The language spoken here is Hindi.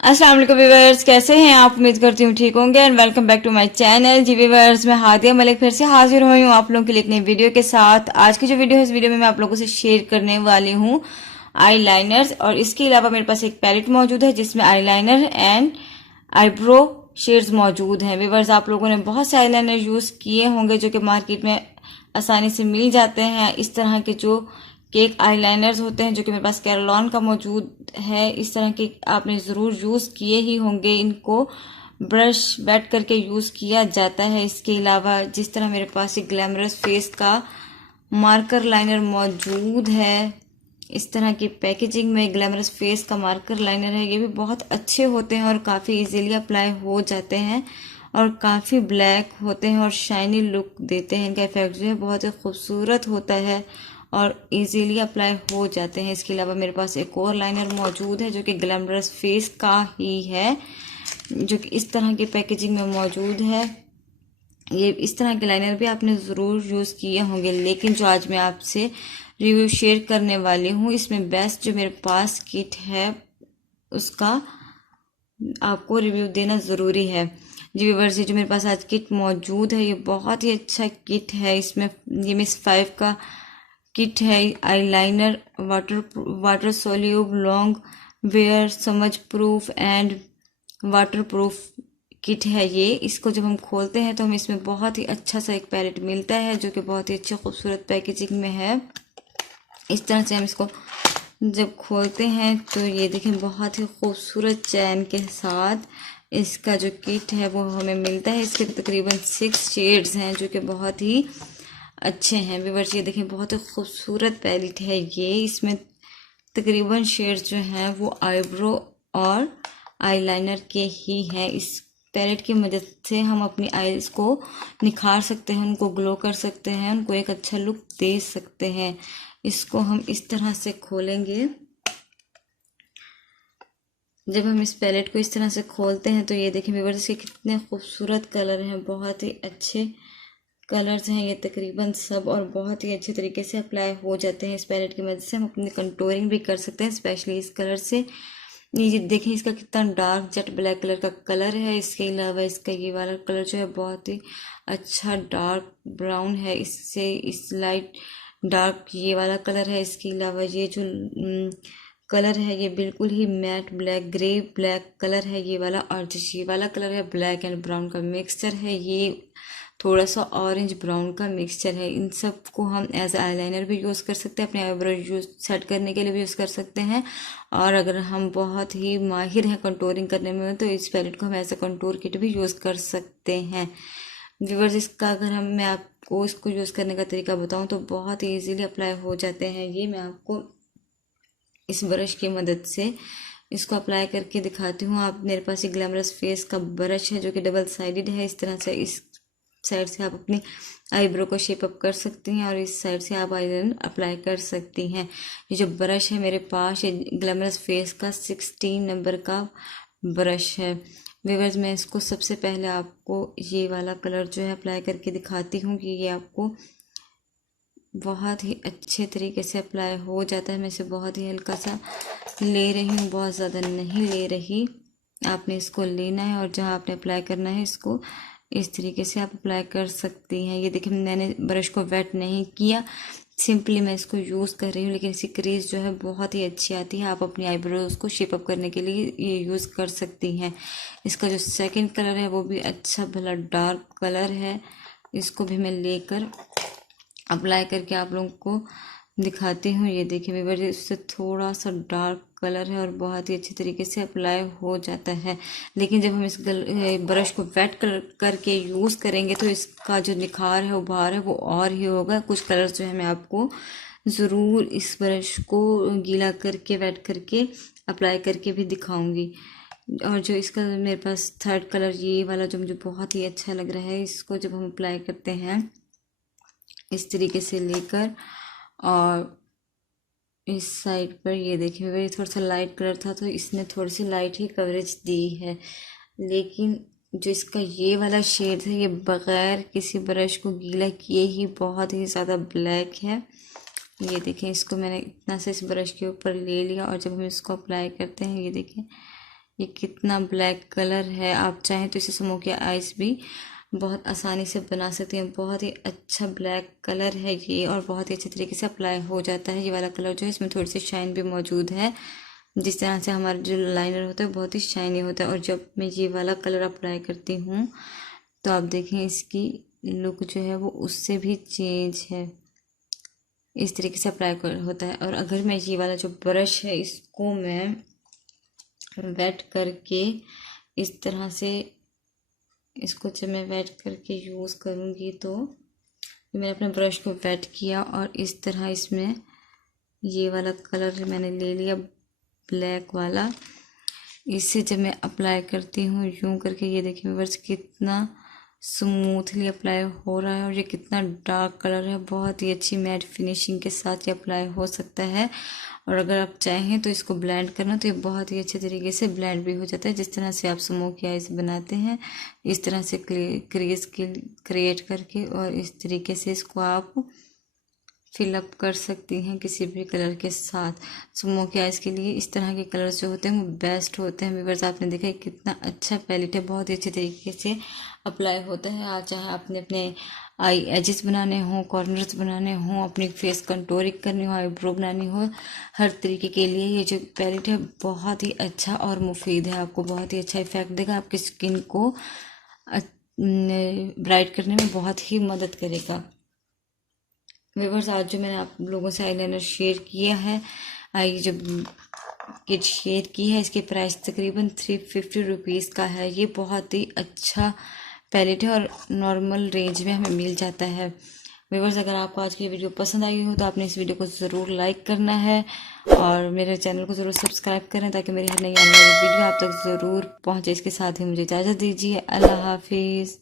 अस्सलाम वालेकुम व्यूअर्स, कैसे हैं आप? उम्मीद करती हूँ ठीक होंगे and welcome back to my channel. जी व्यूअर्स, मैं हादिया मलिक फिर से हाजिर हुई हूँ आप लोगों के लिए एक नई वीडियो के साथ। आज की जो वीडियो है, इस वीडियो में मैं आप लोगों से शेयर करने वाली हूँ आई लाइनर्स, और इसके अलावा मेरे पास एक पैलेट मौजूद है जिसमें eye liner and eyebrow shades मौजूद हैं। व्यूअर्स, आप लोगों ने बहुत से आई लाइनर यूज किए होंगे जो कि मार्केट में आसानी से मिल जाते हैं। इस तरह के जो केक आईलाइनर्स होते हैं, जो कि मेरे पास कैरलॉन का मौजूद है, इस तरह के आपने ज़रूर यूज़ किए ही होंगे। इनको ब्रश वेट करके यूज़ किया जाता है। इसके अलावा जिस तरह मेरे पास एक ग्लैमरस फेस का मार्कर लाइनर मौजूद है, इस तरह की पैकेजिंग में ग्लैमरस फेस का मार्कर लाइनर है। ये भी बहुत अच्छे होते हैं और काफ़ी इजीली अप्लाई हो जाते हैं और काफ़ी ब्लैक होते हैं और शाइनी लुक देते हैं। इनका इफेक्ट जो है बहुत ही खूबसूरत होता है और इजीली अप्लाई हो जाते हैं। इसके अलावा मेरे पास एक और लाइनर मौजूद है जो कि ग्लैमरस फेस का ही है, जो कि इस तरह की पैकेजिंग में मौजूद है। ये इस तरह के लाइनर भी आपने ज़रूर यूज़ किए होंगे, लेकिन जो आज मैं आपसे रिव्यू शेयर करने वाली हूँ, इसमें बेस्ट जो मेरे पास किट है उसका आपको रिव्यू देना ज़रूरी है। जी व्यूअर्स, ये जो मेरे पास आज किट मौजूद है, ये बहुत ही अच्छा किट है। इसमें ये मिस 5 का किट है। आईलाइनर वाटर सोल्यूब लॉन्ग वेयर समझ proof and water proof kit है ये। इसको जब हम खोलते हैं तो हमें इसमें बहुत ही अच्छा सा एक पैलेट मिलता है जो कि बहुत ही अच्छे खूबसूरत पैकेजिंग में है। इस तरह से हम इसको जब खोलते हैं तो ये देखें, बहुत ही खूबसूरत चैन के साथ इसका जो किट है वो हमें मिलता है। इसके तकरीबन 6 शेड्स हैं जो कि बहुत ही अच्छे हैं। व्यूअर्स, ये देखें, बहुत ही खूबसूरत पैलेट है ये। इसमें तकरीबन शेड्स जो हैं वो आईब्रो और आईलाइनर के ही हैं। इस पैलेट की मदद से हम अपनी आईज को निखार सकते हैं, उनको ग्लो कर सकते हैं, उनको एक अच्छा लुक दे सकते हैं। इसको हम इस तरह से खोलेंगे। जब हम इस पैलेट को इस तरह से खोलते हैं तो ये देखें व्यूअर्स, इसके कितने खूबसूरत कलर हैं, बहुत ही अच्छे कलर्स हैं ये तकरीबन सब, और बहुत ही अच्छे तरीके से अप्लाई हो जाते हैं। इस पैलेट की मदद से हम अपनी कंटूरिंग भी कर सकते हैं, स्पेशली इस कलर से। ये देखें, इसका कितना डार्क जेट ब्लैक कलर का कलर है। इसके अलावा इसका ये वाला कलर जो है बहुत ही अच्छा डार्क ब्राउन है, इससे इस लाइट डार्क ये वाला कलर है। इसके अलावा ये जो कलर है ये बिल्कुल ही matte black grey black colour है ये वाला, और जो ये वाला कलर है ब्लैक एंड ब्राउन का मिक्सचर है, ये थोड़ा सा ऑरेंज ब्राउन का मिक्सचर है। इन सब को हम एज आईलाइनर भी यूज़ कर सकते हैं, अपने आईब्रो यूज सेट करने के लिए भी यूज़ कर सकते हैं, और अगर हम बहुत ही माहिर हैं कंटूरिंग करने में तो इस पैलेट को हम एज अ कंटूर किट भी यूज़ कर सकते हैं। व्यूअर्स, इसका अगर मैं आपको इसको यूज़ करने का तरीका बताऊं तो बहुत ही ईजीली अप्लाई हो जाते हैं ये। मैं आपको इस ब्रश की मदद से इसको अप्लाई करके दिखाती हूँ। आप मेरे पास ये ग्लैमरस फेस का ब्रश है जो कि डबल साइडेड है। इस तरह से इस साइड से आप अपनी आईब्रो को शेप अप कर सकती हैं और इस साइड से आप आईलाइनर अप्लाई कर सकती हैं। ये जो ब्रश है मेरे पास, ये ग्लैमरस फेस का 16 नंबर का ब्रश है। व्यूअर्स, मैं इसको सबसे पहले आपको ये वाला कलर जो है अप्लाई करके दिखाती हूँ कि ये आपको बहुत ही अच्छे तरीके से अप्लाई हो जाता है। मैं इसे बहुत ही हल्का सा ले रही हूँ, बहुत ज़्यादा नहीं ले रही। आपने इसको लेना है और जहाँ आपने अप्लाई करना है इसको इस तरीके से आप अप्लाई कर सकती हैं। ये देखिए, मैंने ब्रश को वेट नहीं किया, सिंपली मैं इसको यूज़ कर रही हूँ, लेकिन इसकी क्रीज जो है बहुत ही अच्छी आती है। आप अपनी आईब्रोज को शेप अप करने के लिए ये यूज़ कर सकती हैं। इसका जो सेकंड कलर है वो भी अच्छा भला डार्क कलर है। इसको भी मैं लेकर अप्लाई करके आप लोगों को दिखाती हूँ। ये देखिए व्यूअर्स, इससे थोड़ा सा डार्क कलर है और बहुत ही अच्छे तरीके से अप्लाई हो जाता है। लेकिन जब हम इस ब्रश को वेट करके यूज़ करेंगे तो इसका जो निखार है, उभार है, वो और ही होगा। कुछ कलर्स जो है मैं आपको ज़रूर इस ब्रश को गीला करके वेट करके अप्लाई करके भी दिखाऊंगी। और जो इसका मेरे पास थर्ड कलर ये वाला जो मुझे बहुत ही अच्छा लग रहा है, इसको जब हम अप्लाई करते हैं इस तरीके से लेकर, और इस साइड पर ये देखिए ये थोड़ा सा लाइट कलर था तो इसने थोड़ी सी लाइट ही कवरेज दी है। लेकिन जो इसका ये वाला शेड है ये बग़ैर किसी ब्रश को गीला किए ही बहुत ही ज़्यादा ब्लैक है। ये देखें, इसको मैंने इतना से इस ब्रश के ऊपर ले लिया और जब हम इसको अप्लाई करते हैं ये देखें ये कितना ब्लैक कलर है। आप चाहें तो इसे स्मोकी आइज भी बहुत आसानी से बना सकते हैं। बहुत ही अच्छा ब्लैक कलर है ये और बहुत ही अच्छे तरीके से अप्लाई हो जाता है। ये वाला कलर जो है इसमें थोड़ी सी शाइन भी मौजूद है, जिस तरह से हमारा जो लाइनर होता है बहुत ही शाइनी होता है। और जब मैं ये वाला कलर अप्लाई करती हूँ तो आप देखें इसकी लुक जो है वो उससे भी चेंज है। इस तरीके से अप्लाई होता है। और अगर मैं ये वाला जो ब्रश है इसको मैं वेट करके इस तरह से इसको जब मैं वेट करके यूज़ करूँगी तो मैंने अपने ब्रश को वेट किया और इस तरह इसमें ये वाला कलर मैंने ले लिया ब्लैक वाला। इसे जब मैं अप्लाई करती हूँ यूँ करके, ये देखिए व्यूअर्स कितना स्मूथली अप्लाई हो रहा है और ये कितना डार्क कलर है। बहुत ही अच्छी मैट फिनिशिंग के साथ ये अप्लाई हो सकता है। और अगर आप चाहें तो इसको ब्लेंड करना तो ये बहुत ही अच्छे तरीके से ब्लेंड भी हो जाता है। जिस तरह से आप स्मोकी आइज बनाते हैं इस तरह से क्रिएट करके और इस तरीके से इसको आप फिलअप कर सकती हैं किसी भी कलर के साथ। स्मोकी आइज के लिए इस तरह के कलर्स जो होते हैं वो बेस्ट होते हैं। व्यूअर्स आपने देखा है कितना अच्छा पैलेट है, बहुत ही अच्छे तरीके से अप्लाई होता है। आज चाहे आपने अपने आई एजेस बनाने हों, कॉर्नर्स बनाने हों, अपनी फेस कंटूरिंग करनी हो, आईब्रो बनानी हो, हर तरीके के लिए ये जो पैलेट है बहुत ही अच्छा और मुफीद है। आपको बहुत ही अच्छा इफेक्ट देगा, आपकी स्किन को ब्राइट करने में बहुत ही मदद करेगा। व्यूअर्स आज जो मैंने आप लोगों से आईलाइनर शेयर किया है, आई जो किट शेयर की है, इसकी प्राइस तकरीबन 350 रुपीज़ का है। ये बहुत ही अच्छा पैलेट है और नॉर्मल रेंज में हमें मिल जाता है। व्यूअर्स अगर आपको आज की वीडियो पसंद आई हो तो आपने इस वीडियो को ज़रूर लाइक करना है और मेरे चैनल को ज़रूर सब्सक्राइब करें ताकि मेरी हर नई आने वाली वीडियो आप तक ज़रूर पहुँचे। इसके साथ ही मुझे इजाज़त दीजिए। अल्लाह हाफिज़।